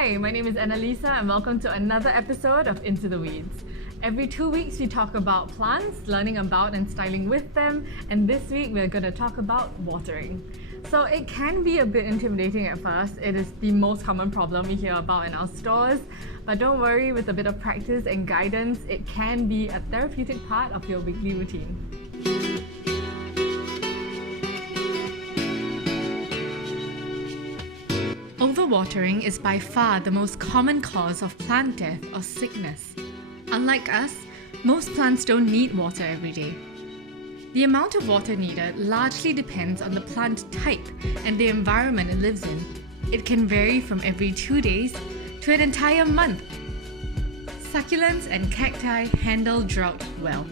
Hi, my name is Annalisa and welcome to another episode of Into the Weeds. Every 2 weeks we talk about plants, learning about and styling with them, and this week we're going to talk about watering. So it can be a bit intimidating at first. It is the most common problem we hear about in our stores, but don't worry, with a bit of practice and guidance, it can be a therapeutic part of your weekly routine. Overwatering is by far the most common cause of plant death or sickness. Unlike us, most plants don't need water every day. The amount of water needed largely depends on the plant type and the environment it lives in. It can vary from every 2 days to an entire month. Succulents and cacti handle drought well.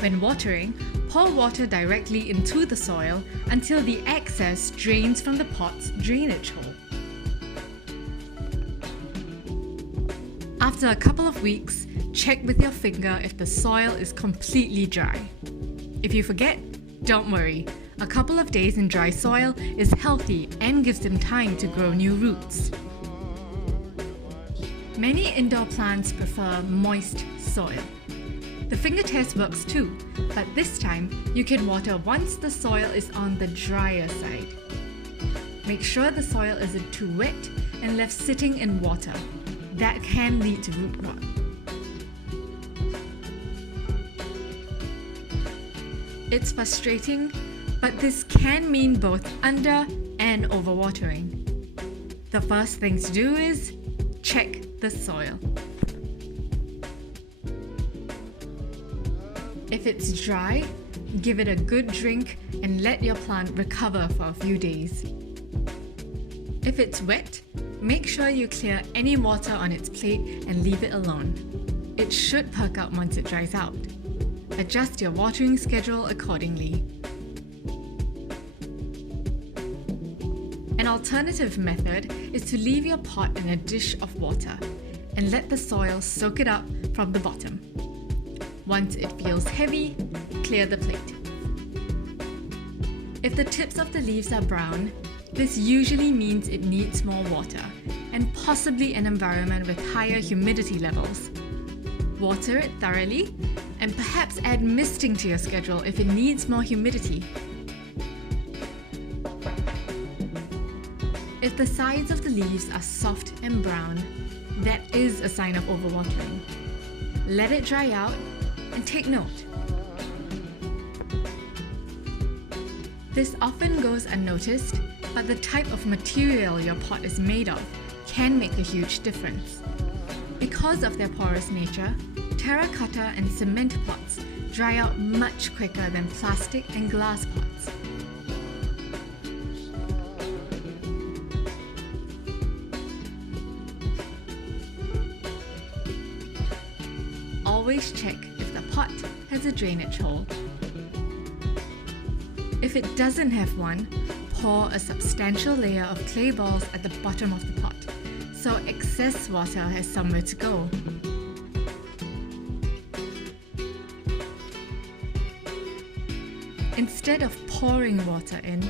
When watering, pour water directly into the soil until the excess drains from the pot's drainage hole. After a couple of weeks, check with your finger if the soil is completely dry. If you forget, don't worry. A couple of days in dry soil is healthy and gives them time to grow new roots. Many indoor plants prefer moist soil. The finger test works too, but this time you can water once the soil is on the drier side. Make sure the soil isn't too wet and left sitting in water. That can lead to root rot. It's frustrating, but this can mean both under and overwatering. The first thing to do is check the soil. If it's dry, give it a good drink and let your plant recover for a few days. If it's wet, make sure you clear any water on its plate and leave it alone. It should perk up once it dries out. Adjust your watering schedule accordingly. An alternative method is to leave your pot in a dish of water and let the soil soak it up from the bottom. Once it feels heavy, clear the plate. If the tips of the leaves are brown, this usually means it needs more water and possibly an environment with higher humidity levels. Water it thoroughly and perhaps add misting to your schedule if it needs more humidity. If the sides of the leaves are soft and brown, that is a sign of overwatering. Let it dry out and take note. This often goes unnoticed, but the type of material your pot is made of can make a huge difference. Because of their porous nature, terracotta and cement pots dry out much quicker than plastic and glass pots. Always check if the pot has a drainage hole. If it doesn't have one, pour a substantial layer of clay balls at the bottom of the pot, so excess water has somewhere to go. Instead of pouring water in,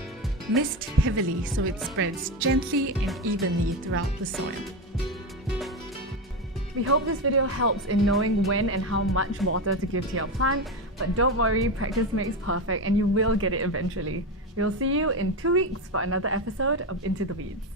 mist heavily so it spreads gently and evenly throughout the soil. We hope this video helps in knowing when and how much water to give to your plant, but don't worry, practice makes perfect and you will get it eventually. We'll see you in 2 weeks for another episode of Into the Weeds.